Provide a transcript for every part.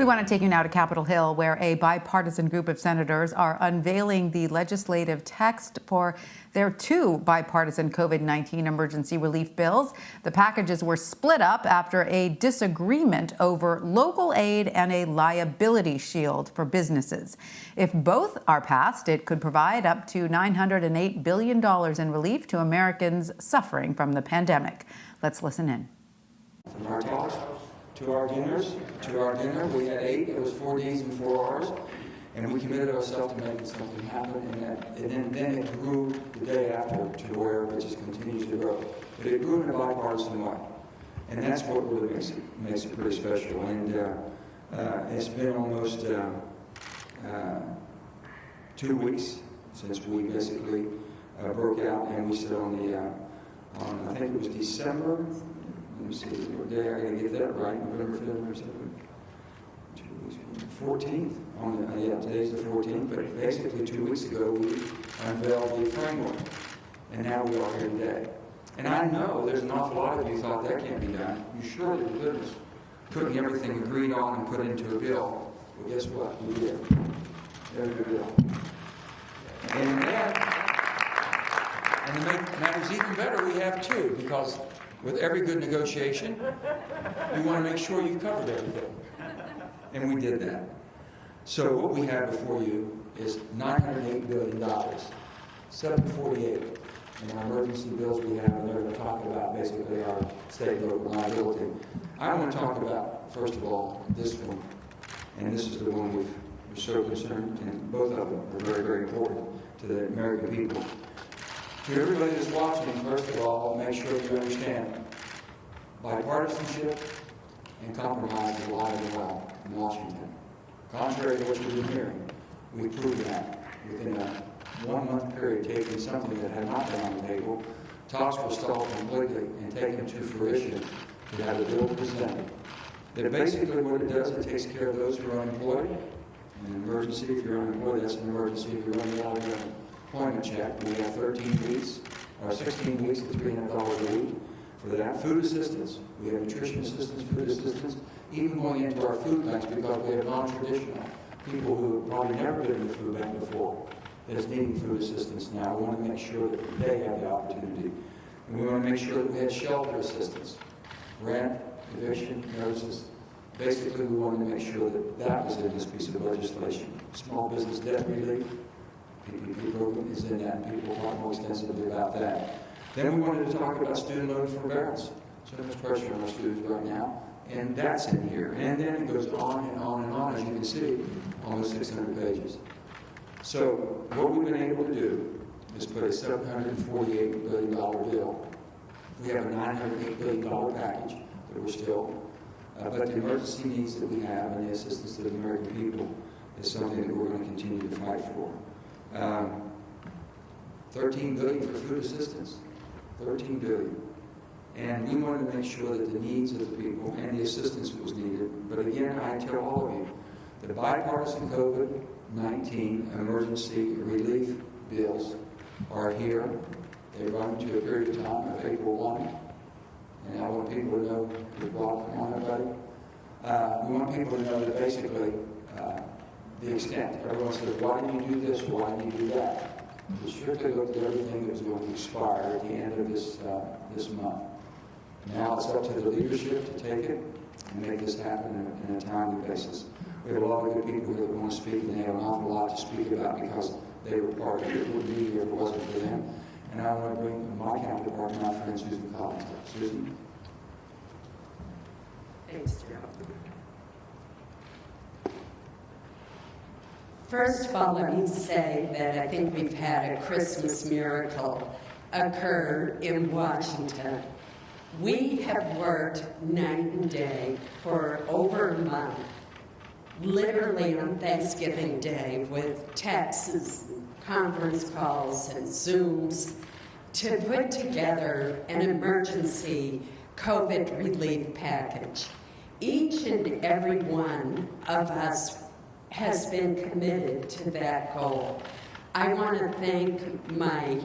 We want to take you now to Capitol Hill, where a bipartisan group of senators are unveiling the legislative text for their two bipartisan COVID-19 emergency relief bills. The packages were split up after a disagreement over local aid and a liability shield for businesses. If both are passed, it could provide up to $908 billion in relief to Americans suffering from the pandemic. Let's listen in. From our talks to our dinner, we had 8. It was 4 days and 4 hours, and we committed ourselves to making something happen. And then it grew the day after to where it just continues to grow. But it grew in a bipartisan way, and that's what really makes it pretty special. And it's been almost 2 weeks since we basically broke out, and we stood on I think it was December. Let me see what day I gotta get that right. November 5th or something. 14th. Today's the 14th. But basically 2 weeks ago we unveiled the framework, and now we are here today. And I know there's an awful lot of you thought that can't be done. You surely could. Putting everything agreed on and put into a bill. Well, guess what? We did. There's a bill. And to make matters even better, we have two, because with every good negotiation, you want to make sure you've covered everything. And we did that. So what we have before you is $908 billion, 748 in our emergency bills we have, and they're going to talk about basically our state and local liability. I want to talk about, first of all, this one. And this is the one we're so concerned, and both of them are very, very important to the American people. To everybody that's watching, first of all, make sure you understand bipartisanship and compromise is alive and well in Washington. Contrary to what you've been hearing, we proved that within a 1 month period, taking something that had not been on the table. Talks were stalled completely and taken to fruition to have a bill presented. That basically what it does, it takes care of those who are unemployed. In an emergency, if you're unemployed, that's an emergency. If you're running out of your employment check, we have 13 weeks, or 16 weeks at $300 a week for that. Food assistance, we have nutrition assistance, food assistance, even going into our food banks, because we have non-traditional people who have probably never been in the food bank before that is needing food assistance now. We want to make sure that they have the opportunity. And we want to make sure that we have shelter assistance, rent, eviction notices. Basically, we wanted to make sure that that was in this piece of legislation. Small business debt relief, PPP program is in that, and people talk more extensively about that. Then we wanted to talk about student loan forbearance. So much pressure on our students right now, and that's in here. And then it goes on and on and on, as you can see, almost 600 pages. So what we've been able to do is put a $748 billion bill. We have a $908 billion package that we're still, but the emergency needs that we have and the assistance to the American people is something that we're going to continue to fight for. $13 billion for food assistance, $13 billion. And we wanted to make sure that the needs of the people and the assistance was needed. But again, I tell all of you, the bipartisan COVID-19 emergency relief bills are here. They run to a period of time of April 1. And I want people to know, come on everybody. We want people to know that basically the extent. Everyone says, why did you do this? Why did you do that? We strictly looked at everything that was going to expire at the end of this month. Now it's up to the leadership to take it and make this happen in a timely basis. We have a lot of good people here that want to speak, and they have an awful lot to speak about because they were part of it. It wouldn't be here if it wasn't for them. And I want to bring my counterpart, my friend Susan Collins. Susan? Thanks, Joe. First of all, let me say that I think we've had a Christmas miracle occur in Washington. We have worked night and day for over a month, literally on Thanksgiving Day, with texts, conference calls, and Zooms, to put together an emergency COVID relief package. Each and every one of us has been committed to that goal. I want to thank my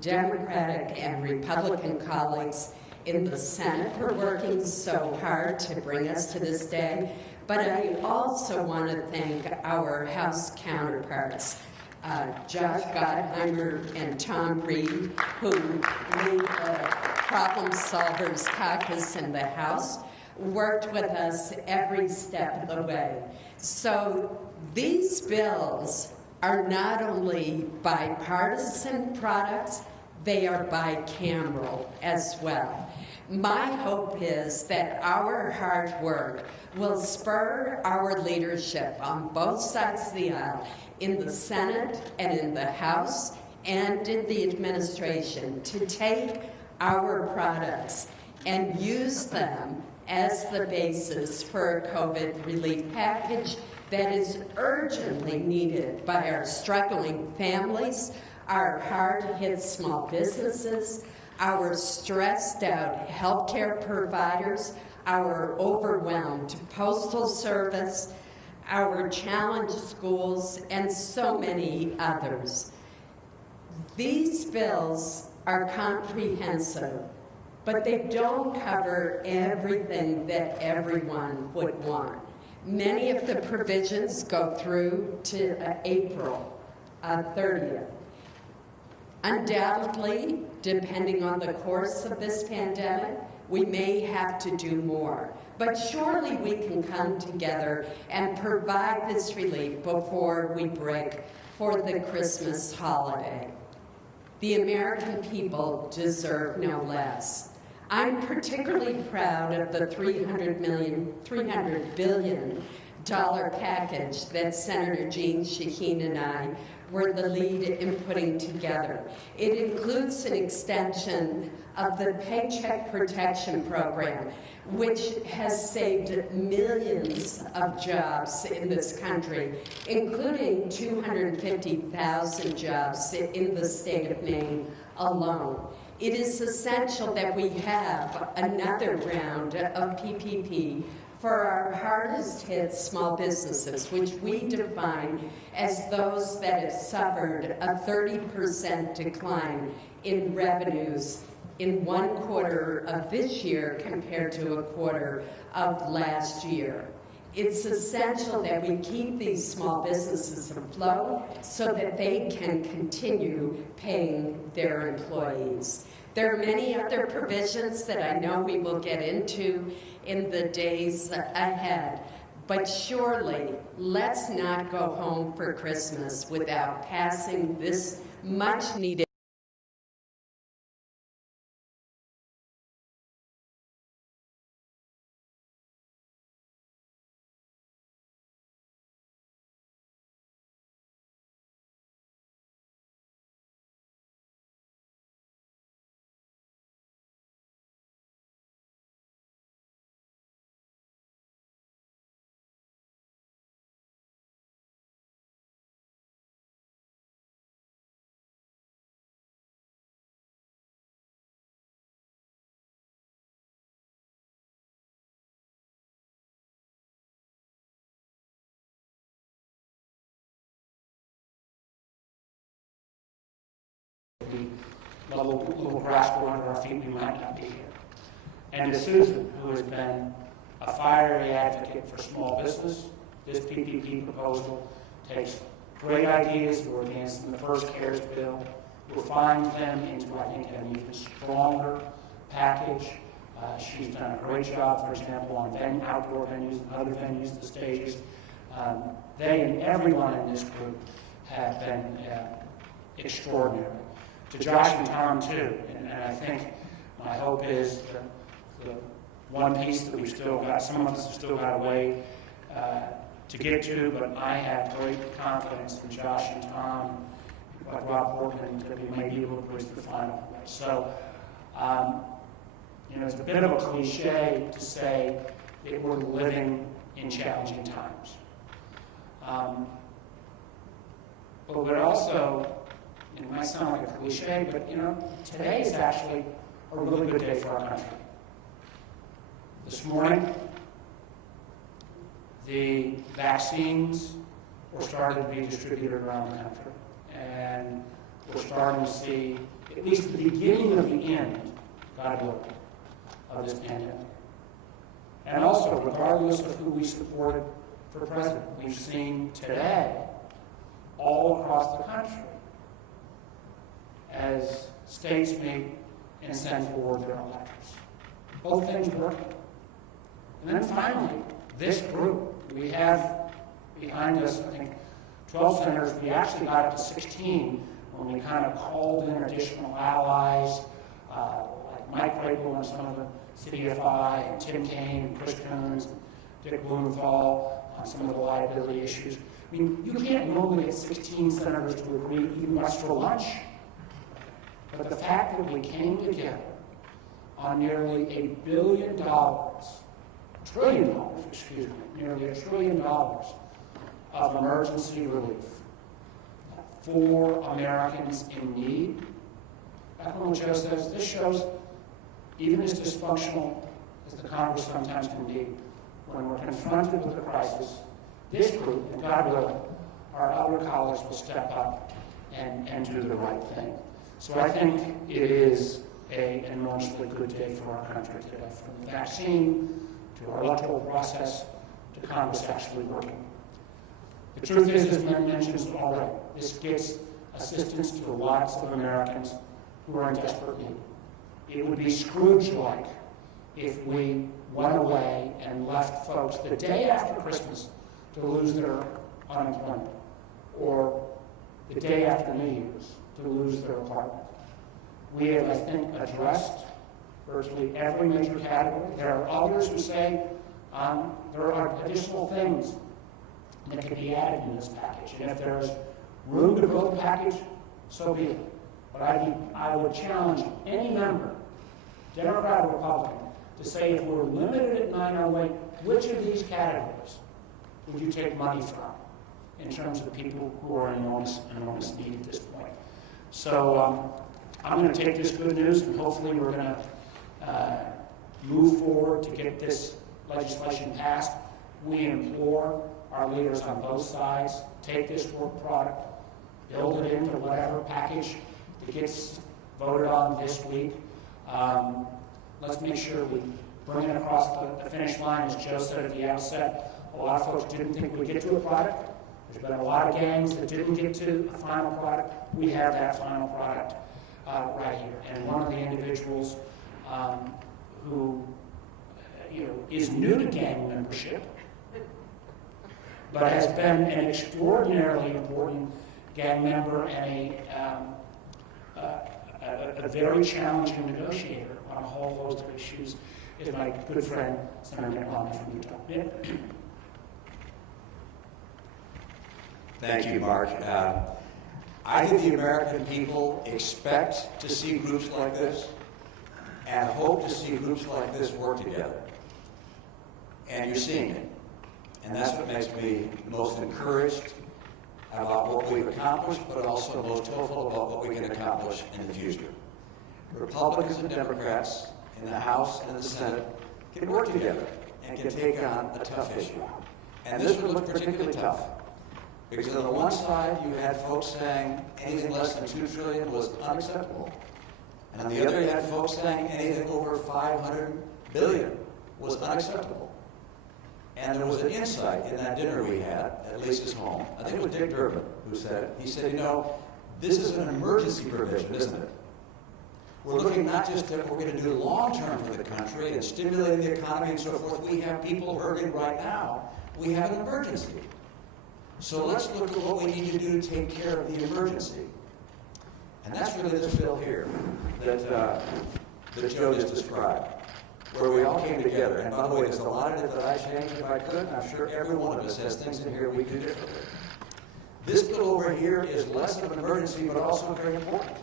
Democratic and Republican colleagues in the Senate for working so hard to bring us to this day. But I also want to thank our House counterparts, Josh Gottheimer and Tom Reed, who lead the Problem Solvers Caucus in the House, worked with us every step of the way. So these bills are not only bipartisan products, they are bicameral as well. My hope is that our hard work will spur our leadership on both sides of the aisle, in the Senate and in the House and in the administration, to take our products and use them as the basis for a COVID relief package that is urgently needed by our struggling families, our hard-hit small businesses, our stressed-out healthcare providers, our overwhelmed postal service, our challenged schools, and so many others. These bills are comprehensive, but they don't cover everything that everyone would want. Many of the provisions go through to April 30th. Undoubtedly, depending on the course of this pandemic, we may have to do more. But surely we can come together and provide this relief before we break for the Christmas holiday. The American people deserve no less. I'm particularly proud of the $300 billion package that Senator Jeanne Shaheen and I were the lead in putting together. It includes an extension of the Paycheck Protection Program, which has saved millions of jobs in this country, including 250,000 jobs in the state of Maine alone. It is essential that we have another round of PPP for our hardest hit small businesses, which we define as those that have suffered a 30% decline in revenues in one quarter of this year compared to a quarter of last year. It's essential that we keep these small businesses afloat so that they can continue paying their employees. There are many other provisions that I know we will get into in the days ahead, but surely let's not go home for Christmas without passing this much needed the little grass grow under our feet, we might not be here. And to Susan, who has been a fiery advocate for small business, this PPP proposal takes great ideas that were advanced in the first CARES bill, refines them into, I think, an even stronger package. She's done a great job, for example, on outdoor venues and other venues, the stages. They and everyone in this group have been extraordinary. To Josh and Tom, too, and I think my hope is the one piece that we've still got, some of us have still got a way to get to, but I have great confidence in Josh and Tom, like Rob Portman, that we may be able to push the final. So, it's a bit of a cliche to say that we're living in challenging times. But we're also, it might sound like a cliche, but today is actually a really good day for our country. This morning, the vaccines were starting to be distributed around the country. And we're starting to see at least the beginning of the end, God willing. of this pandemic. And also, regardless of who we supported for president, we've seen today, all across the country, as states meet and send forward their electors. Both things working. And then finally, this group, we have behind us, I think, 12 senators. We actually got up to 16 when we kind of called in additional allies, like Mike Crippled and some of the CDFI, and Tim Kaine, and Chris Coons, and Dick Blumenthal on some of the liability issues. I mean, you can't normally get 16 senators to agree even much for lunch. But the fact that we came together on nearly $1 billion, trillion, excuse me, nearly $1 trillion of emergency relief for Americans in need. That's what Joe says. This shows, even as dysfunctional as the Congress sometimes can be, when we're confronted with a crisis, this group, and God willing, our other colleagues will step up and do the right thing. So I think it is an enormously good day for our country today, from the vaccine to our electoral process to Congress actually working. The truth is, as Mayor mentioned already, this gets assistance to lots of Americans who are in desperate need. It would be Scrooge-like if we went away and left folks the day after Christmas to lose their unemployment, or the day after New Year's to lose their apartment. We have, I think, addressed virtually every major category. There are others who say there are additional things that could be added in this package. And if there's room to build a package, so be it. But I would challenge any member, Democrat or Republican, to say if we're limited at 908, which of these categories would you take money from in terms of people who are in enormous need at this point? So I'm going to take this good news, and hopefully we're going to move forward to get this legislation passed. We implore our leaders on both sides, take this work product, build it into whatever package that gets voted on this week. Let's make sure we bring it across the finish line. As Joe said at the outset, a lot of folks didn't think we'd get to a product. There's been a lot of gangs that didn't get to a final product. We have that final product right here. And one of the individuals who is new to gang membership, but has been an extraordinarily important gang member and a very challenging negotiator on a whole host of issues, is my good friend, Senator Mitt Romney from Utah. Mitt? Thank you, Mark. I think the American people expect to see groups like this and hope to see groups like this work together. And you're seeing it. And that's what makes me most encouraged about what we've accomplished, but also most hopeful about what we can accomplish in the future. Republicans and Democrats in the House and the Senate can work together and can take on a tough issue. And this would look particularly tough, because on the one side, you had folks saying anything less than $2 trillion was unacceptable. And on the other, you had folks saying anything over $500 billion was unacceptable. And there was an insight in that dinner we had at Lisa's home. I think it was Dick Durbin who said it. He said, this is an emergency provision, isn't it? We're looking not just at what we're going to do long-term for the country and stimulating the economy and so forth. We have people hurting right now. We have an emergency. So let's look at what we need to do to take care of the emergency. And that's really this bill here that Joe just described, where we all came together. And by the way, there's a lot of it that I changed if I could, and I'm sure every one of us has things in here we do differently. This bill over here is less of an emergency, but also very important.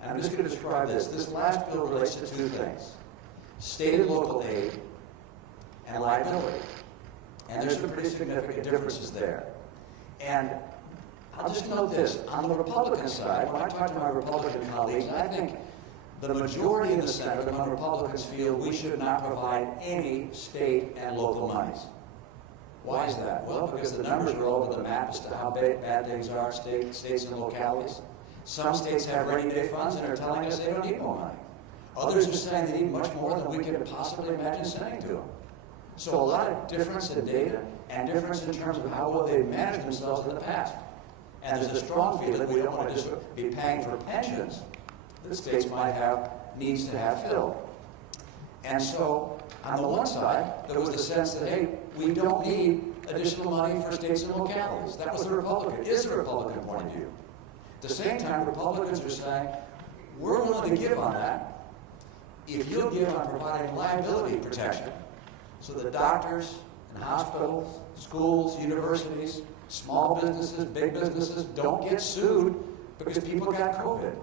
And I'm just going to describe this. This last bill relates to two things: state and local aid and liability. And there's some pretty significant differences there. And I'll just note this. On the Republican side, when I talk to my Republican colleagues, I think the majority in the Senate among Republicans feel we should not provide any state and local monies. Why is that? Well, because the numbers are all over the map as to how bad things are, states and localities. Some states have rainy day funds and are telling us they don't need more money. Others are saying they need much more than we can possibly imagine sending to them. So a lot of difference in data and difference in terms of how well they've managed themselves in the past. And there's a strong feeling we don't want to just be paying for pensions that states might have needs to have filled. And so, on the one side, there was the sense that, hey, we don't need additional money for states and localities. That was the Republican, is the Republican point of view. At the same time, Republicans are saying, we're willing to give on that if you'll give on providing liability protection so that doctors and hospitals, schools, universities, small businesses, big businesses don't get sued because people got COVID.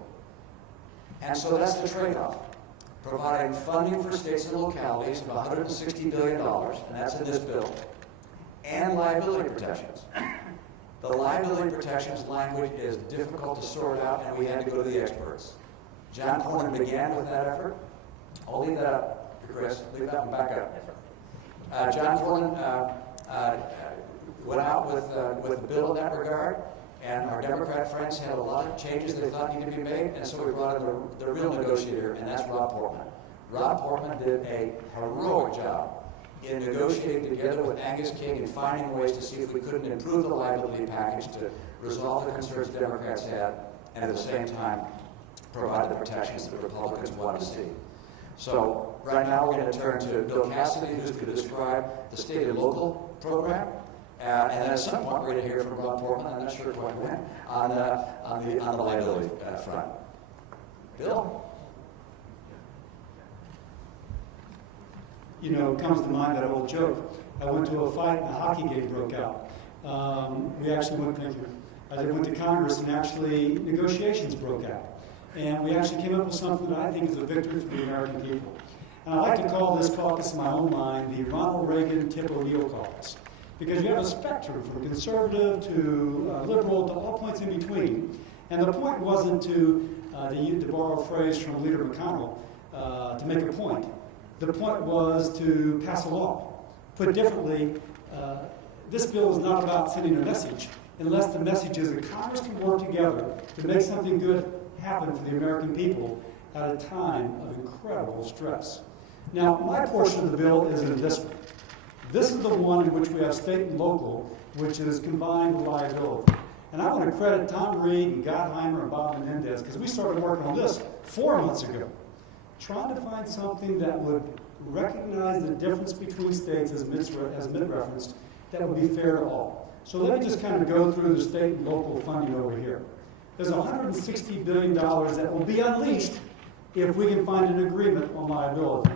And so that's the trade-off. Providing funding for states and localities of $160 billion, and that's in this bill, and liability protections. The liability protections language is difficult to sort out, and we had to go to the experts. John Cornyn began with that effort. I'll leave that up to Chris. Leave that one back up. John Cornyn went out with a bill in that regard, and our Democrat friends had a lot of changes they thought needed to be made, and so we brought in the real negotiator, and that's Rob Portman. Rob Portman did a heroic job in negotiating together with Angus King and finding ways to see if we couldn't improve the liability package to resolve the concerns the Democrats had, and at the same time provide the protections that the Republicans wanted to see. So right now we're going to turn to Bill Cassidy, who's going to describe the state and local program. And then at some point, we're going to hear from Rob Portman, I'm not sure quite when, on the liability front. Bill? You know, it comes to mind that old joke. I went to a fight and a hockey game broke out. We actually went to Congress and actually negotiations broke out. And we actually came up with something that I think is a victory for the American people. And I like to call this caucus in my own mind the Ronald Reagan Tip O'Neill caucus. Because you have a spectrum from conservative to liberal to all points in between. And the point wasn't to borrow a phrase from Leader McConnell, to make a point. The point was to pass a law. Put differently, this bill is not about sending a message, unless the message is that Congress can work together to make something good happen for the American people at a time of incredible stress. Now, my portion of the bill is in this one. This is the one in which we have state and local, which is combined liability. And I want to credit Tom Reed and Gottheimer and Bob Menendez, because we started working on this 4 months ago, trying to find something that would recognize the difference between states, as Mitt referenced, that would be fair to all. So let me just kind of go through the state and local funding over here. There's $160 billion that will be unleashed if we can find an agreement on liability.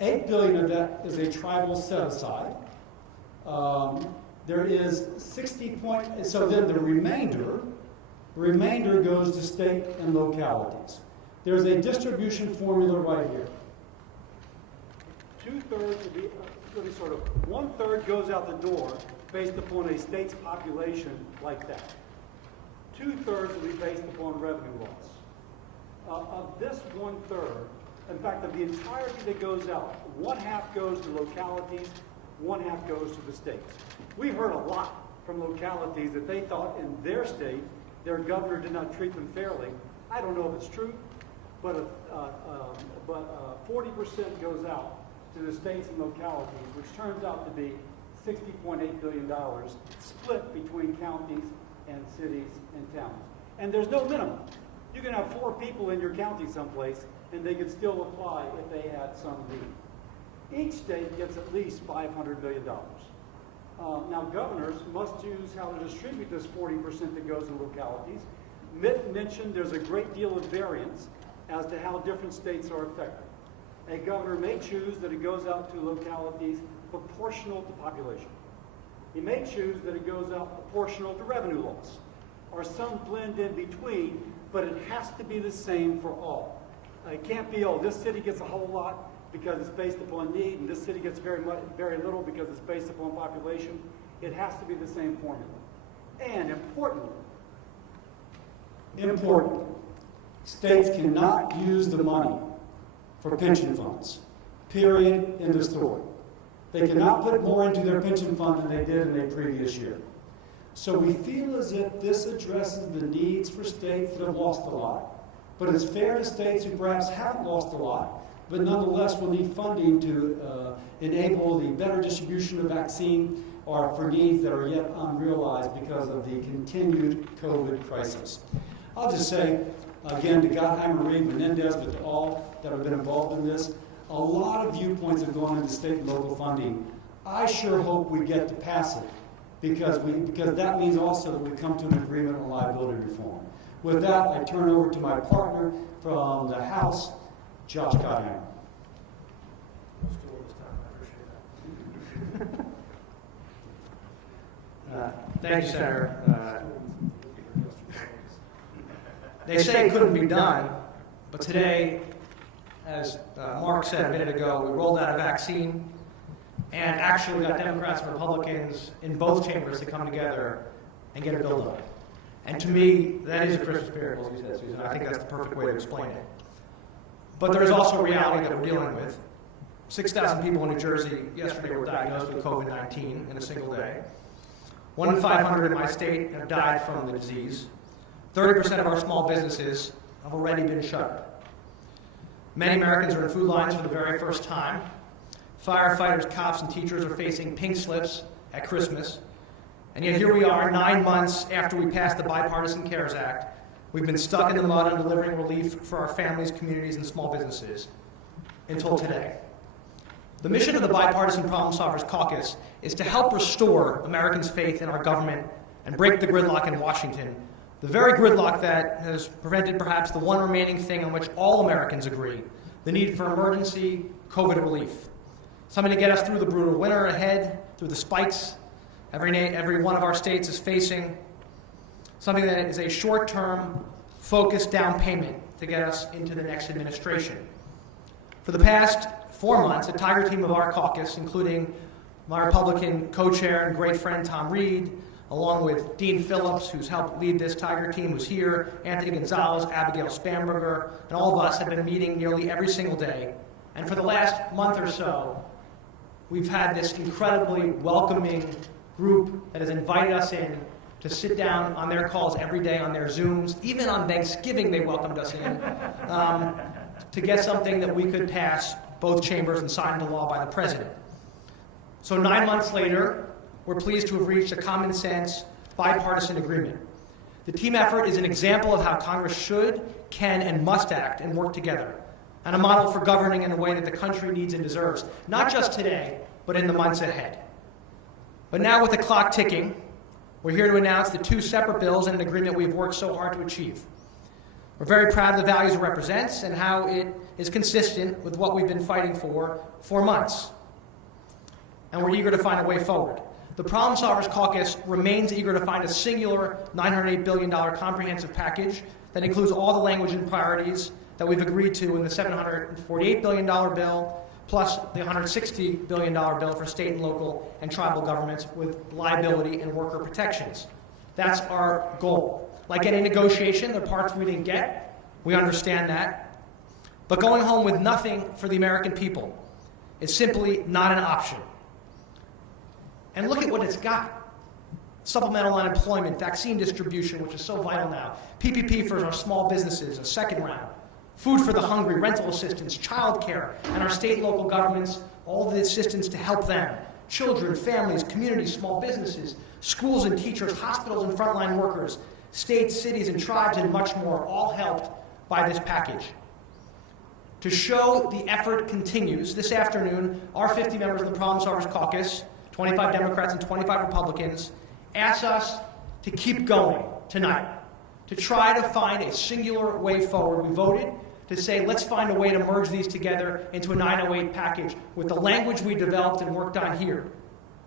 $8 billion of that is a tribal set-aside. There is 60 so then the remainder goes to state and localities. There's a distribution formula right here. 2/3 of the, one-third goes out the door based upon a state's population like that. 2/3 will be based upon revenue loss. Of this 1/3, in fact, of the entirety that goes out, 1/2 goes to localities, 1/2 goes to the states. We heard a lot from localities that they thought in their state their governor did not treat them fairly. I don't know if it's true, but 40% goes out to the states and localities, which turns out to be $60.8 billion split between counties and cities and towns. And there's no minimum. You can have 4 people in your county someplace, and they could still apply if they had some need. Each state gets at least $500 billion. Now, governors must choose how to distribute this 40% that goes in localities. Mitt mentioned there's a great deal of variance as to how different states are affected. A governor may choose that it goes out to localities proportional to population. He may choose that it goes out proportional to revenue loss, or some blend in between, but it has to be the same for all. It can't be, oh, this city gets a whole lot because it's based upon need, and this city gets very little because it's based upon population. It has to be the same formula. And importantly, states cannot use the money for pension funds. Period. End of story. They cannot put more into their pension fund than they did in a previous year. So we feel as if this addresses the needs for states that have lost a lot, But it's fair to states who perhaps haven't lost a lot, but nonetheless will need funding to enable the better distribution of vaccine or for needs that are yet unrealized because of the continued COVID crisis. I'll just say, again, to Gottheimer, Reed, Menendez, but to all that have been involved in this, a lot of viewpoints have gone into state and local funding. I sure hope we get to pass it, because that means also that we come to an agreement on liability reform. With that, I turn over to my partner from the House, Josh Gottheimer. Thank you, Senator. They say it couldn't be done, but today, as Mark said a minute ago, we rolled out a vaccine and actually got Democrats and Republicans in both chambers to come together and get a bill done. And to me, that is a Christmas miracle, as you said, Susan. I think that's the perfect way to explain it. But there is also a reality that we're dealing with. 6,000 people in New Jersey yesterday were diagnosed with COVID-19 in a single day. 1 in 500 in my state have died from the disease. 30% of our small businesses have already been shut. Many Americans are in food lines for the very first time. Firefighters, cops, and teachers are facing pink slips at Christmas. And yet here we are, 9 months after we passed the Bipartisan CARES Act. We've been stuck in the mud on delivering relief for our families, communities, and small businesses until today. The mission of the Bipartisan Problem Solvers Caucus is to help restore Americans' faith in our government and break the gridlock in Washington, the very gridlock that has prevented perhaps the one remaining thing on which all Americans agree, the need for emergency COVID relief. Something to get us through the brutal winter ahead, through the spikes every one of our states is facing, something that is a short-term, focused down payment to get us into the next administration. For the past 4 months, a tiger team of our caucus, including my Republican co-chair and great friend Tom Reed, along with Dean Phillips, who's helped lead this tiger team, who's here, Anthony Gonzalez, Abigail Spamberger, and all of us have been meeting nearly every single day. And for the last month or so, we've had this incredibly welcoming group that has invited us in to sit down on their calls every day, on their Zooms. Even on Thanksgiving, they welcomed us in to get something that we could pass both chambers and sign into law by the president. So 9 months later, we're pleased to have reached a common sense, bipartisan agreement. The team effort is an example of how Congress should, can, and must act and work together, and a model for governing in a way that the country needs and deserves, not just today, but in the months ahead. But now with the clock ticking, we're here to announce the 2 separate bills and an agreement we've worked so hard to achieve. We're very proud of the values it represents and how it is consistent with what we've been fighting for months. And we're eager to find a way forward. The Problem Solvers Caucus remains eager to find a singular $908 billion comprehensive package that includes all the language and priorities that we've agreed to in the $748 billion bill, plus the $160 billion bill for state and local and tribal governments with liability and worker protections. That's our goal. Like any negotiation, there are parts we didn't get. We understand that. But going home with nothing for the American people is simply not an option. And look at what it's got. Supplemental unemployment, vaccine distribution, which is so vital now, PPP for our small businesses, a second round, food for the hungry, rental assistance, child care, and our state and local governments, all the assistance to help them, children, families, communities, small businesses, schools and teachers, hospitals and frontline workers, states, cities, and tribes, and much more, all helped by this package. To show the effort continues, this afternoon, our 50 members of the Problem Solvers Caucus, 25 Democrats and 25 Republicans, asked us to keep going tonight, to try to find a singular way forward. We voted to say, let's find a way to merge these together into a 908 package with the language we developed and worked on here,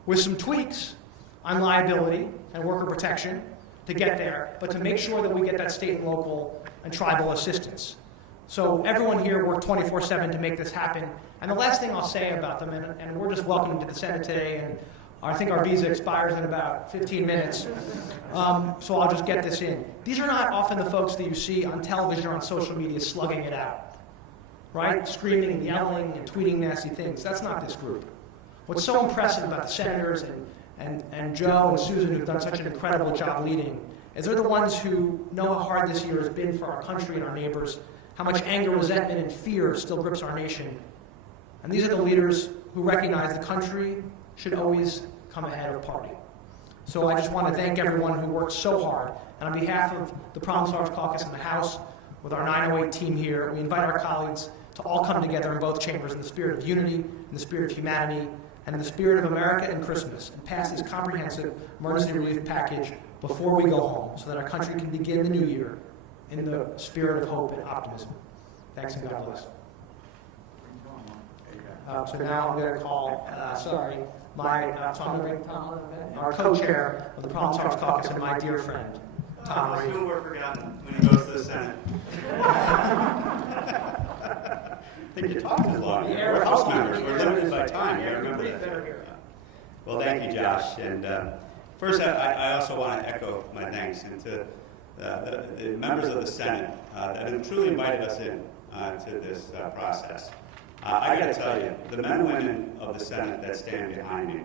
with some tweaks on liability and worker protection to get there, but to make sure that we get that state and local and tribal assistance. So everyone here worked 24/7 to make this happen. And the last thing I'll say about them, and we're just welcome to the Senate today, and I think our visa expires in about 15 minutes, so I'll just get this in. These are not often the folks that you see on television or on social media slugging it out, right? Screaming and yelling and tweeting nasty things. That's not this group. What's so impressive about the senators and Joe and Susan, who've done such an incredible job leading, as they're the ones who know how hard this year has been for our country and our neighbors, how much anger, resentment, and fear still grips our nation. And these are the leaders who recognize the country should always come ahead of party. So I just want to thank everyone who worked so hard. And on behalf of the Problem Solvers Caucus in the House, with our 908 team here, we invite our colleagues to all come together in both chambers in the spirit of unity, in the spirit of humanity, and in the spirit of America and Christmas, and pass this comprehensive emergency relief package before we go home, so that our country can begin the new year in the spirit of hope and optimism. Thanks and God bless. So now I'm going to call, I'm going to bring Tom, our co-chair of the Problem Solvers Caucus and my dear friend, Tom. I'll still work forgotten when he goes to the Senate. I think you talked as long. We're House members. We're limited by time. You remember that. Well, thank you, Josh. And first, I also want to echo my thanks to the members of the Senate that have truly invited us in to this process. I got to tell you, the men and women of the Senate that stand behind me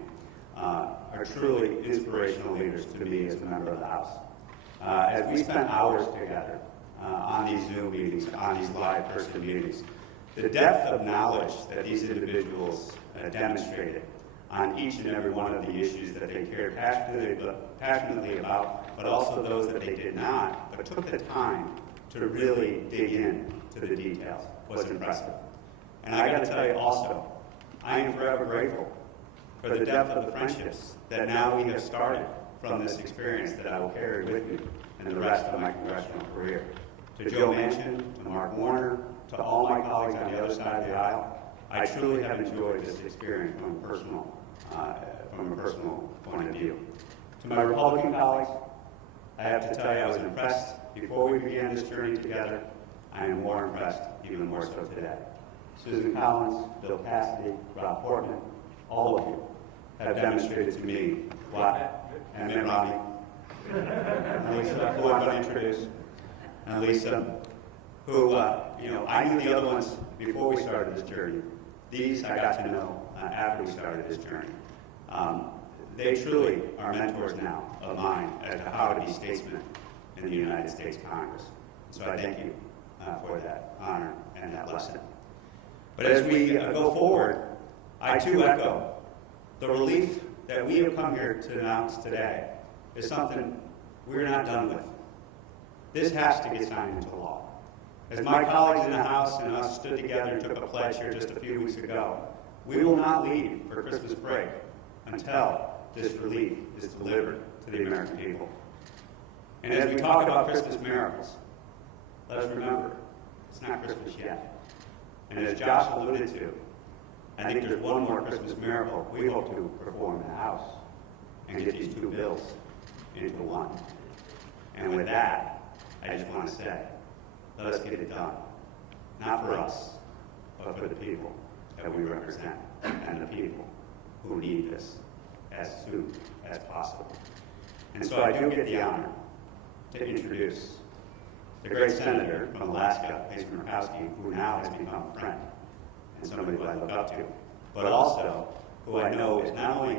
are truly inspirational leaders to me as a member of the House. As we spent hours together on these Zoom meetings, on these live person meetings, the depth of knowledge that these individuals demonstrated on each and every one of the issues that they cared passionately about, but also those that they did not, but took the time to really dig in to the details, was impressive. And I got to tell you also, I am forever grateful for the depth of the friendships that now we have started from this experience that I will carry with me in the rest of my congressional career. To Joe Manchin, to Mark Warner, to all my colleagues on the other side of the aisle, I truly have enjoyed this experience from a personal point of view. To my Republican colleagues, I have to tell you I was impressed before we began this journey together. I am more impressed, even more so today. Susan Collins, Bill Cassidy, Rob Portman, all of you have demonstrated to me and Mitt Romney, and Lisa, who I'm going to introduce, and Lisa, who, I knew the other ones before we started this journey. These I got to know after we started this journey. They truly are mentors now of mine as to how to be statesmen in the United States Congress. So I thank you for that honor and that lesson. But as we go forward, I too echo the relief that we have come here to announce today is something we're not done with. This has to get signed into law. As my colleagues in the House and us stood together and took a pledge here just a few weeks ago, we will not leave for Christmas break until this relief is delivered to the American people. And as we talk about Christmas miracles, let us remember, it's not Christmas yet. And as Josh alluded to, I think there's one more Christmas miracle we hope to perform in the House and get these two bills into one. And with that, I just want to say, let us get it done. Not for us, but for the people that we represent and the people who need this as soon as possible. And so I do get the honor to introduce the great senator from Alaska, Lisa Murkowski, who now has become a friend and somebody who I look up to, but also who I know is not only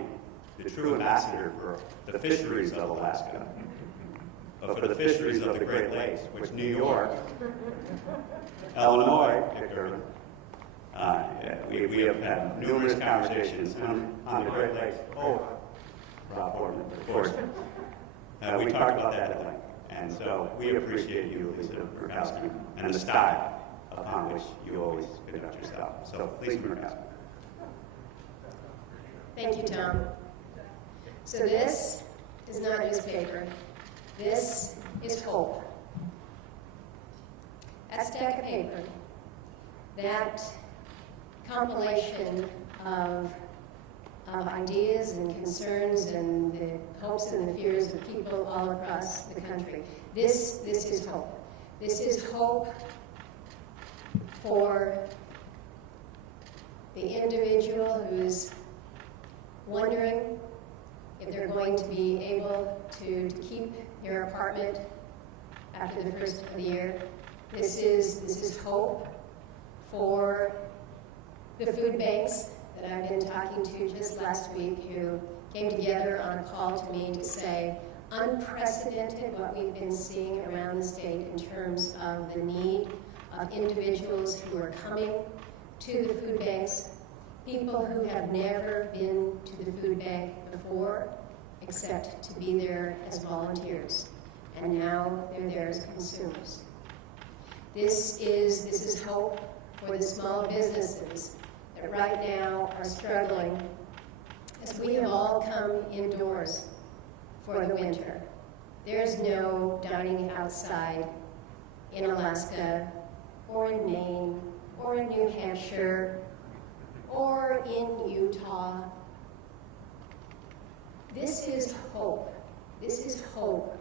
the true ambassador for the fisheries of Alaska, but for the fisheries of the Great Lakes, which New York, Illinois, we have had numerous conversations on the Great Lakes. Oh, Rob Portman, of course. We talked about that at length. And so we appreciate you, Lisa Murkowski, and the style upon which you always conduct yourself. So, Lisa Murkowski. Thank you, Tom. So this is not newspaper. This is hope. That stack of paper, that compilation of ideas and concerns and the hopes and the fears of people all across the country. This is hope. This is hope for the individual who's wondering if they're going to be able to keep their apartment after the first of the year. This is hope for the food banks that I've been talking to just last week, who came together on a call to me to say, unprecedented what we've been seeing around the state in terms of the need of individuals who are coming to the food banks, people who have never been to the food bank before, except to be there as volunteers, and now they're there as consumers. This is hope for the small businesses that right now are struggling as we have all come indoors for the winter. There's no dining outside in Alaska or in Maine or in New Hampshire or in Utah. This is hope. This is hope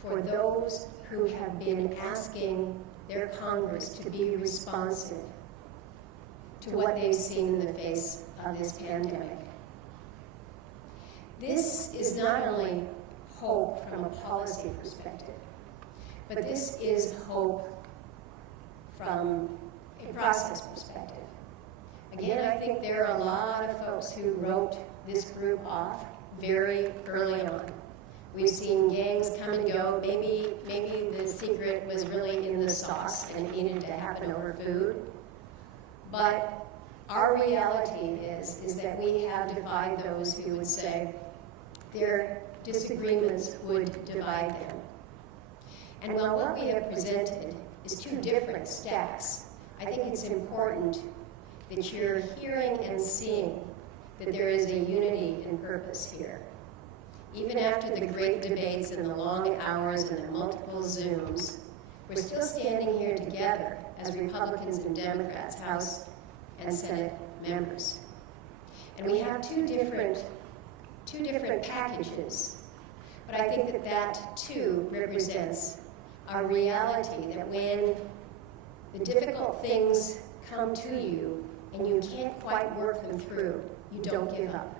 for those who have been asking their Congress to be responsive to what they've seen in the face of this pandemic. This is not only hope from a policy perspective, but this is hope from a process perspective. Again, I think there are a lot of folks who wrote this group off very early on. We've seen gangs come and go. Maybe the secret was really in the sauce and it needed to happen over food. But our reality is that we have defied those who would say their disagreements would divide them. And while what we have presented is two different stacks, I think it's important that you're hearing and seeing that there is a unity in purpose here. Even after the great debates and the long hours and the multiple Zooms, we're still standing here together as Republicans and Democrats, House and Senate members. And we have two different packages, but I think that too represents our reality that when the difficult things come to you and you can't quite work them through, you don't give up.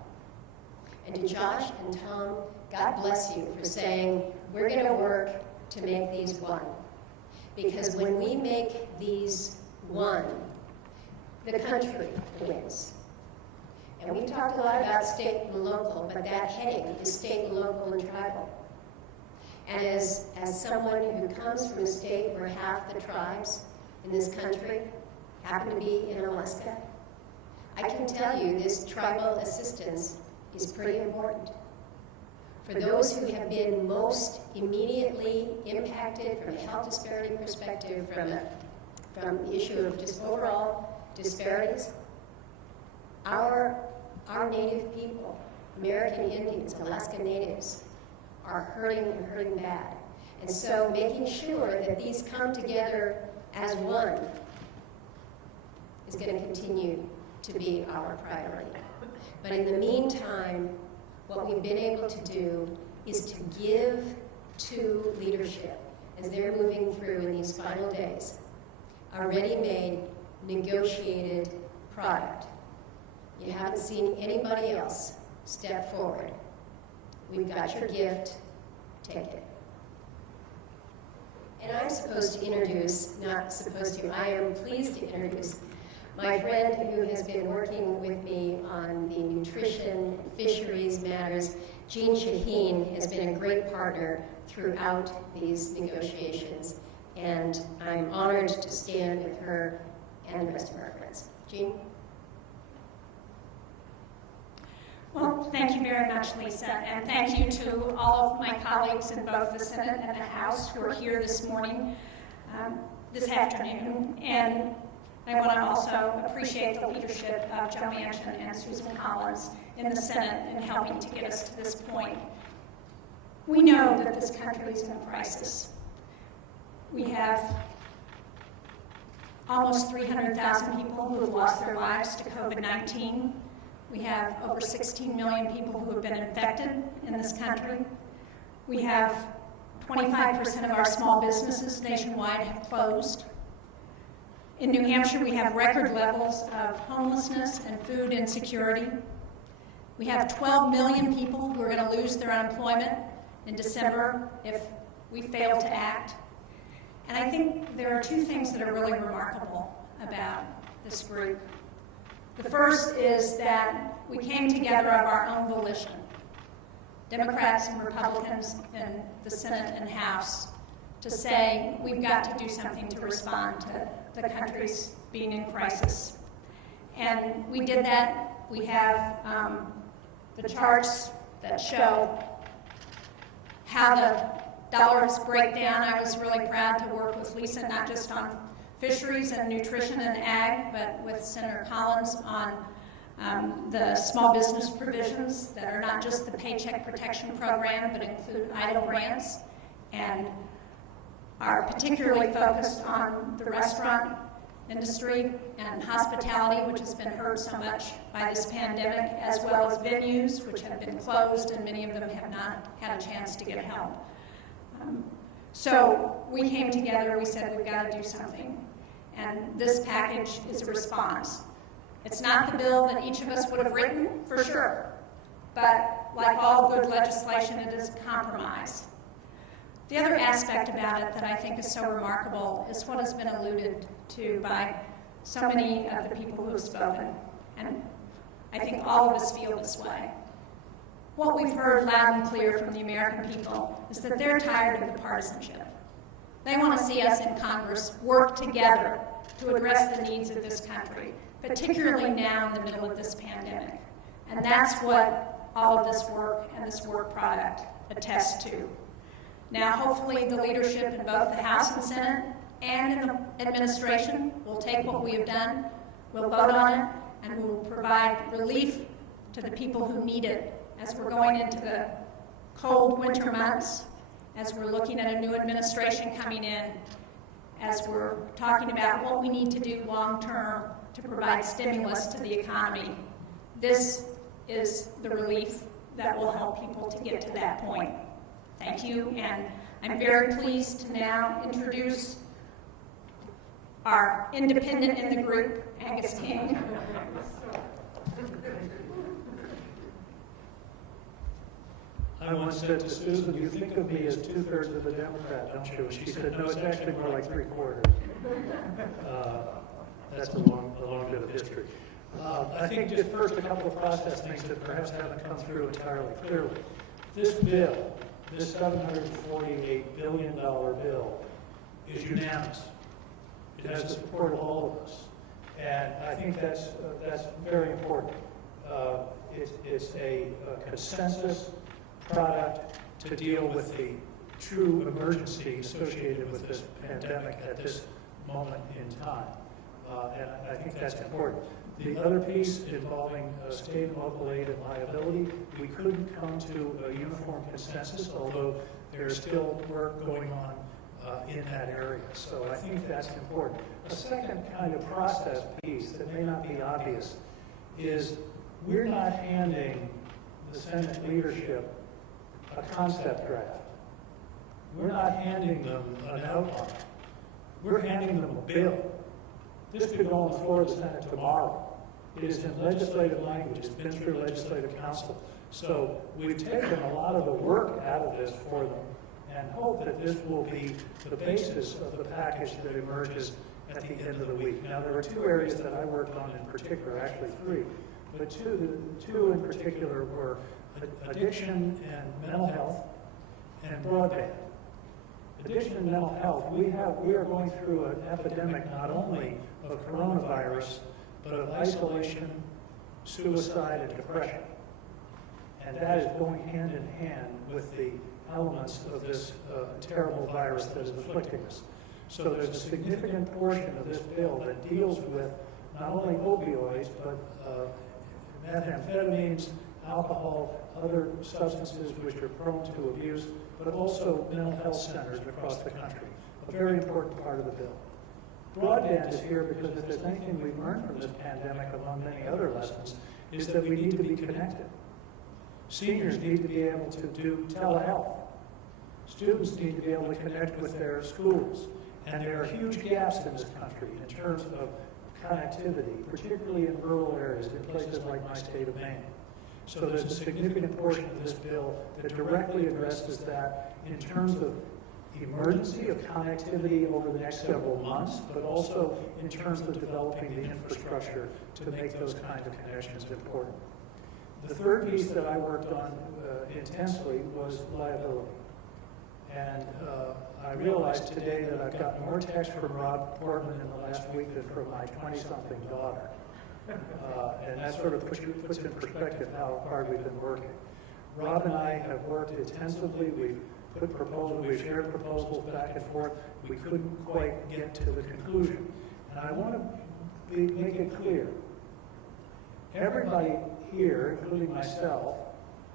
And to Josh and Tom, God bless you for saying, we're going to work to make these one. Because when we make these one, the country wins. And we talked a lot about state and local, but that heading is state, local, and tribal. And as someone who comes from a state where half the tribes in this country happen to be in Alaska, I can tell you this tribal assistance is pretty important. For those who have been most immediately impacted from a health disparity perspective, from the issue of just overall disparities, our native people, American Indians, Alaska Natives, are hurting and hurting bad. And so making sure that these come together as one is going to continue to be our priority. But in the meantime, what we've been able to do is to give to leadership as they're moving through in these final days a ready-made, negotiated product. You haven't seen anybody else step forward. We've got your gift, take it. And I'm supposed to introduce, not supposed to, I am pleased to introduce my friend who has been working with me on the nutrition and fisheries matters. Jean Shaheen has been a great partner throughout these negotiations, and I'm honored to stand with her and the rest of our friends. Jean? Well, thank you very much, Lisa, and thank you to all of my colleagues in both the Senate and the House who are here this morning, this afternoon. And I want to also appreciate the leadership of Joe Manchin and Susan Collins in the Senate in helping to get us to this point. We know that this country is in a crisis. We have almost 300,000 people who have lost their lives to COVID-19. We have over 16 million people who have been infected in this country. We have 25% of our small businesses nationwide have closed. In New Hampshire, we have record levels of homelessness and food insecurity. We have 12 million people who are going to lose their unemployment in December if we fail to act. And I think there are two things that are really remarkable about this group. The first is that we came together of our own volition. Democrats and Republicans in the Senate and House to say we've got to do something to respond to the country's being in crisis. And we did that. We have the charts that show how the dollars break down. I was really proud to work with Lisa, not just on fisheries and nutrition and ag, but with Senator Collins on the small business provisions that are not just the Paycheck Protection Program, but include idle grants, and are particularly focused on the restaurant industry and hospitality, which has been hurt so much by this pandemic, as well as venues, which have been closed, and many of them have not had a chance to get help. So we came together, we said we've got to do something, and this package is a response. It's not the bill that each of us would have written, for sure, but like all good legislation, it is a compromise. The other aspect about it that I think is so remarkable is what has been alluded to by so many of the people who have spoken, and I think all of us feel this way. What we've heard loud and clear from the American people is that they're tired of the partisanship. They want to see us in Congress work together to address the needs of this country, particularly now in the middle of this pandemic. And that's what all of this work and this work product attests to. Now, hopefully, the leadership in both the House and Senate and in the administration will take what we have done, we'll vote on it, and we will provide relief to the people who need it as we're going into the cold winter months, as we're looking at a new administration coming in, as we're talking about what we need to do long-term to provide stimulus to the economy. This is the relief that will help people to get to that point. Thank you, and I'm very pleased to now introduce our independent in the group, Angus King. I once said to Susan, you think of me as 2/3 of a Democrat, don't you? And she said, no, it's actually more like 3/4. That's a long bit of history. I think just first a couple of process things that perhaps haven't come through entirely clearly. This bill, this $748 billion bill, is unanimous. It has the support of all of us. And I think that's very important. It's a consensus product to deal with the true emergency associated with this pandemic at this moment in time. And I think that's important. The other piece involving state and local aid and liability, we couldn't come to a uniform consensus, although there's still work going on in that area. So I think that's important. A second kind of process piece that may not be obvious is we're not handing the Senate leadership a concept draft. We're not handing them an outline. We're handing them a bill. This could go on the floor of the Senate tomorrow. It is in legislative language. It's been through legislative council. So we've taken a lot of the work out of this for them and hope that this will be the basis of the package that emerges at the end of the week. Now, there were two areas that I worked on in particular, actually three, but two in particular were addiction and mental health and broadband. Addiction and mental health, we are going through an epidemic not only of coronavirus, but of isolation, suicide, and depression. And that is going hand in hand with the elements of this terrible virus that is afflicting us. So there's a significant portion of this bill that deals with not only opioids, but methamphetamines, alcohol, other substances which are prone to abuse, but also mental health centers across the country. A very important part of the bill. Broadband is here because if there's anything we've learned from this pandemic, among many other lessons, is that we need to be connected. Seniors need to be able to do telehealth. Students need to be able to connect with their schools. And there are huge gaps in this country in terms of connectivity, particularly in rural areas, in places like my state of Maine. So there's a significant portion of this bill that directly addresses that in terms of emergency of connectivity over the next several months, but also in terms of developing the infrastructure to make those kinds of connections important. The third piece that I worked on intensely was liability. And I realized today that I've gotten more texts from Rob Portman in the last week than from my 20-something daughter. And that sort of puts in perspective how hard we've been working. Rob and I have worked intensively. We've we've shared proposals back and forth. We couldn't quite get to the conclusion. And I want to make it clear. Everybody here, including myself,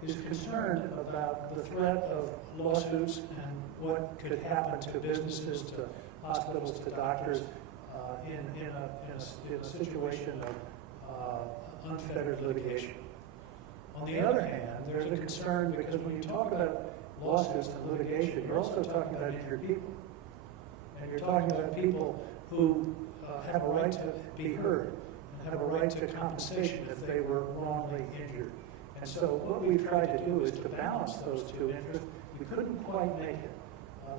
is concerned about the threat of lawsuits and what could happen to businesses, to hospitals, to doctors in a situation of unfettered litigation. On the other hand, there's a concern because when you talk about lawsuits and litigation, you're also talking about injured people. And you're talking about people who have a right to be heard and have a right to compensation if they were wrongly injured. And so what we've tried to do is to balance those two interests. We couldn't quite make it.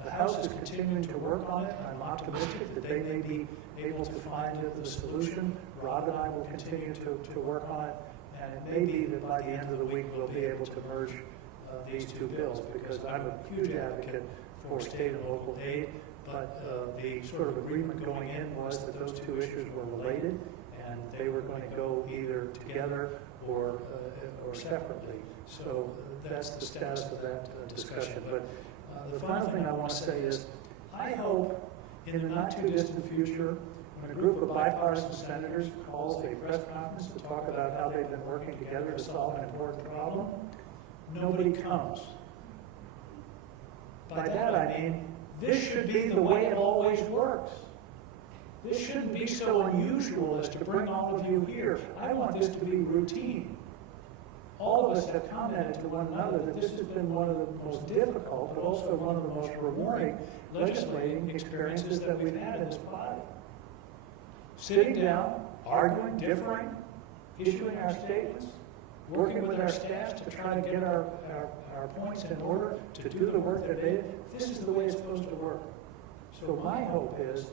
The House is continuing to work on it. I'm optimistic that they may be able to find the solution. Rob and I will continue to work on it. And it may be that by the end of the week we'll be able to merge these two bills, because I'm a huge advocate for state and local aid. But the sort of agreement going in was that those two issues were related, and they were going to go either together or separately. So that's the status of that discussion. But the final thing I want to say is, I hope in the not too distant future, when a group of bipartisan senators calls a press conference to talk about how they've been working together to solve an important problem, nobody comes. By that I mean, this should be the way it always works. This shouldn't be so unusual as to bring all of you here. I want this to be routine. All of us have commented to one another that this has been one of the most difficult, but also one of the most rewarding legislating experiences that we've had in this body. Sitting down, arguing, differing, issuing our statements, working with our staffs to try to get our points in order, to do the work that they did. This is the way it's supposed to work. So my hope is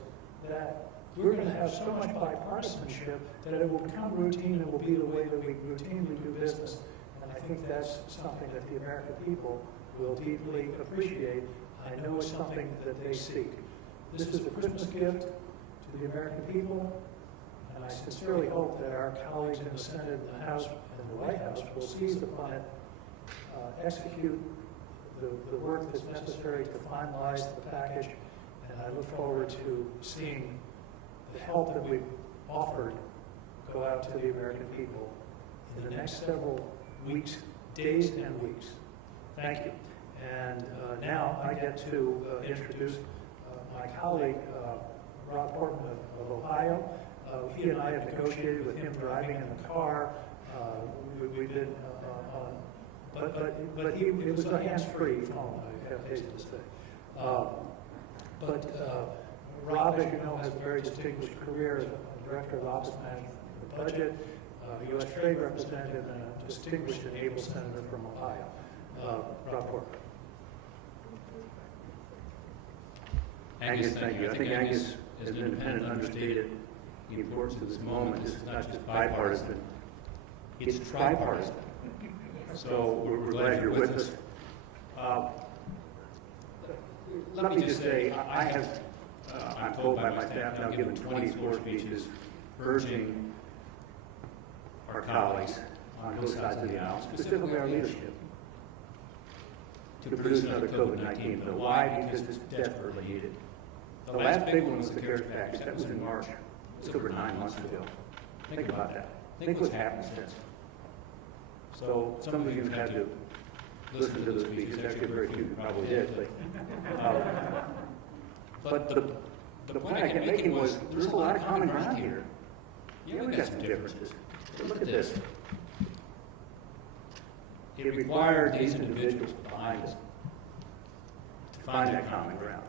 that we're going to have so much bipartisanship that it will become routine and will be the way that we routinely do business. And I think that's something that the American people will deeply appreciate. I know it's something that they seek. This is a Christmas gift to the American people, and I sincerely hope that our colleagues in the Senate, the House, and the White House will seize upon it, execute the work that's necessary to finalize the package, and I look forward to seeing the help that we've offered go out to the American people in the next several weeks, days and weeks. Thank you. And now I get to introduce my colleague, Rob Portman of Ohio. He and I have negotiated with him driving in the car. We've been but it was a hands-free phone, I hate to say. Rob, as you know, has a very distinguished career as a Director of Office Management for the Budget, U.S. Trade Representative, and a distinguished and able Senator from Ohio. Rob Portman. Angus, thank you. I think Angus, as an independent, understated the importance of this moment. This is not just bipartisan, it's tripartisan. So we're glad you're with us. Let me just say, I have, I'm told by my staff now, given 20 floor speeches urging our colleagues on both sides of the aisle, specifically our leadership, to produce another COVID-19 bill. Why? Because it's desperately needed. The last big one was the CARES package. That was in March. It's over 9 months ago. Think about that. Think what's happened since. So some of you have had to listen to the speeches. Actually, very few probably did. But the point I kept making was there's a lot of common ground here. Yeah, we've got some differences. But look at this. It required these individuals behind us to find that common ground.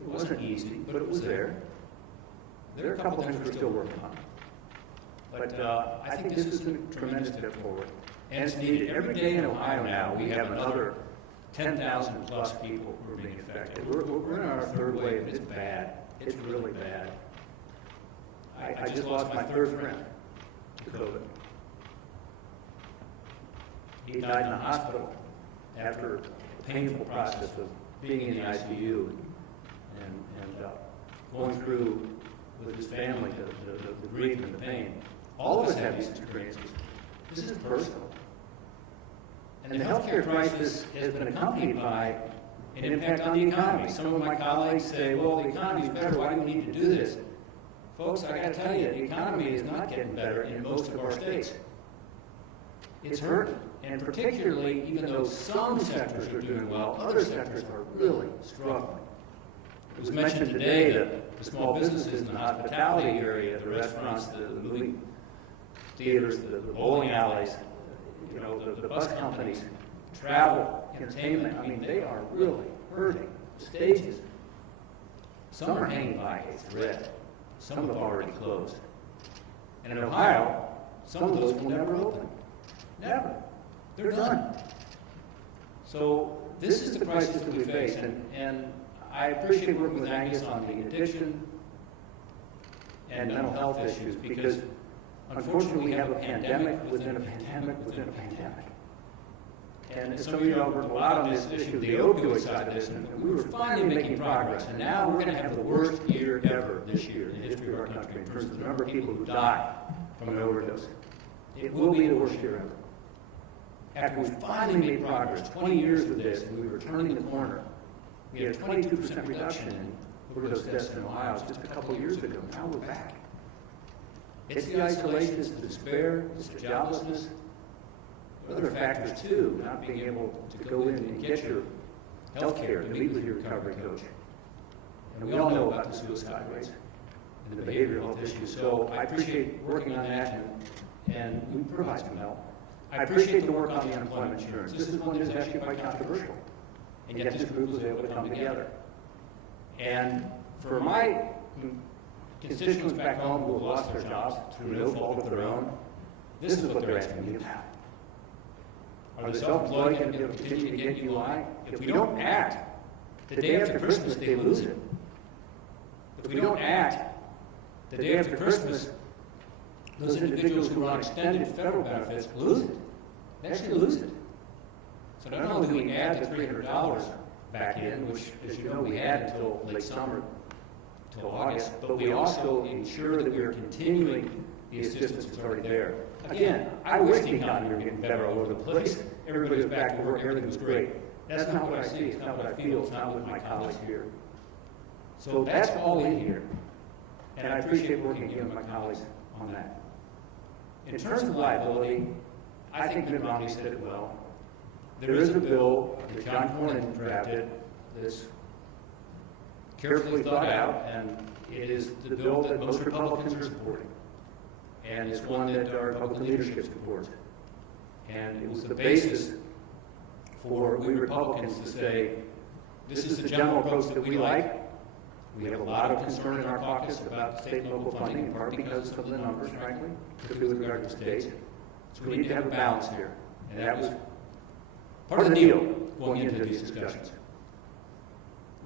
It wasn't easy, but it was there. There are a couple of things we're still working on. But I think this is a tremendous step forward. And it's needed. Every day in Ohio now, we have another 10,000 plus people who are being affected. We're in our third wave. It's bad. It's really bad. I just lost my third friend to COVID. He died in the hospital after a painful process of being in the ICU and going through with his family the grief and the pain. All of us have these experiences. This is personal. And the healthcare crisis has been accompanied by an impact on the economy. Some of my colleagues say, well, the economy's better, why do we need to do this? Folks, I gotta tell you, the economy is not getting better in most of our states. It's hurting. And particularly, even though some sectors are doing well, other sectors are really struggling. It was mentioned today that the small businesses in the hospitality area, the restaurants, the movie theaters, the bowling alleys, you know, the bus companies, travel, entertainment, I mean, they are really hurting. The stages, some are hanging by a thread. Some have already closed. And in Ohio, some of those will never open. Never. They're done. So this is the crisis that we face, and I appreciate working with Angus on the addiction and mental health issues, because unfortunately we have a pandemic within a pandemic within a pandemic. And some of you know, I've worked a lot on this issue, the opioid side of this, and we were finally making progress. And now we're going to have the worst year ever this year in the history of our country in terms of the number of people who die from an overdose. It will be the worst year ever. After we finally made progress, 20 years with this, and we were turning the corner, we had a 22% reduction in overdose deaths in Ohio just a couple of years ago. Now we're back. It's the isolation, it's the despair, it's the joblessness. Other factors too, not being able to go in and get your health care, to meet with your recovery coach. And we all know about the suicide rates and the behavioral health issues. So I appreciate working on that, and we provide some help. I appreciate the work on the unemployment insurance. This is one that is actually quite controversial. And yet this group was able to come together. And for my constituents back home who have lost their jobs through no fault of their own, this is what they're asking me about. Are the self-employed going to be able to continue to get UI? If we don't act, the day after Christmas, they lose it. If we don't act, the day after Christmas, those individuals who are on extended federal benefits lose it. They actually lose it. So not only do we add the $300 back in, which, as you know, we had until late summer, until August, but we also ensure that we are continuing the assistance that's already there. Again, I wish the economy were getting better all over the place. Everybody was back to work, everything was great. That's not what I see, it's not what I feel, it's not what my colleagues hear. So that's all in here. And I appreciate working again with my colleagues on that. In terms of liability, I think Mitt Romney said it well. There is a bill that John Cornyn drafted that's carefully thought out, and it is the bill that most Republicans are supporting. And it's one that our Republican leadership supports. And it was the basis for we Republicans to say, this is the general approach that we like. We have a lot of concern in our caucus about state and local funding, in part because of the numbers, frankly, particularly with regard to states. So we need to have a balance here. And that was part of the deal going into these discussions.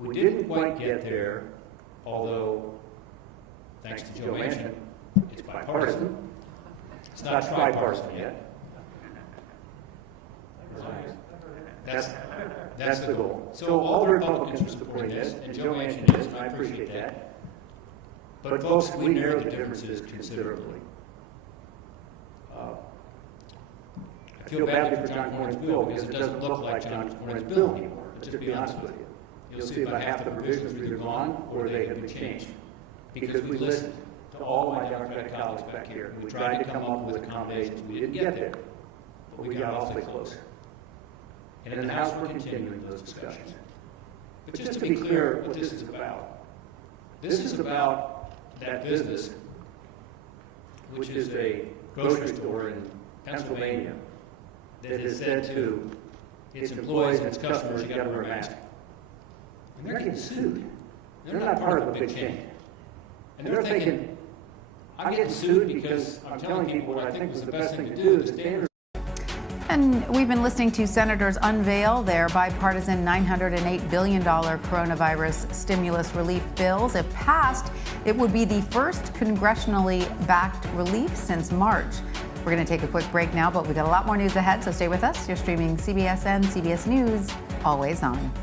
We didn't quite get there, although, thanks to Joe Manchin, it's bipartisan. It's not tripartisan yet. That's the goal. So all the Republicans are supporting this, and Joe Manchin is, and I appreciate that. But folks, we narrowed the differences considerably. I feel badly for John Cornyn's bill because it doesn't look like John Cornyn's bill anymore. But just to be honest with you, you'll see about half the provisions are either gone or they have been changed. Because we listened to all of my Democratic colleagues back here. We tried to come up with accommodations. We didn't get there, but we got awfully close. And in the House, we're continuing those discussions. But just to be clear what this is about that business, which is a grocery store in Pennsylvania, that has said to its employees and its customers, you got to wear a mask. And they're getting sued. They're not part of a big chain. And they're thinking, I'm getting sued because I'm telling people what I think was the best thing to do, the standard. And we've been listening to Senators unveil their bipartisan $908 billion coronavirus stimulus relief bills. If passed, it would be the first congressionally backed relief since March. We're going to take a quick break now, but we got a lot more news ahead, so stay with us. You're streaming CBSN, CBS News, always on.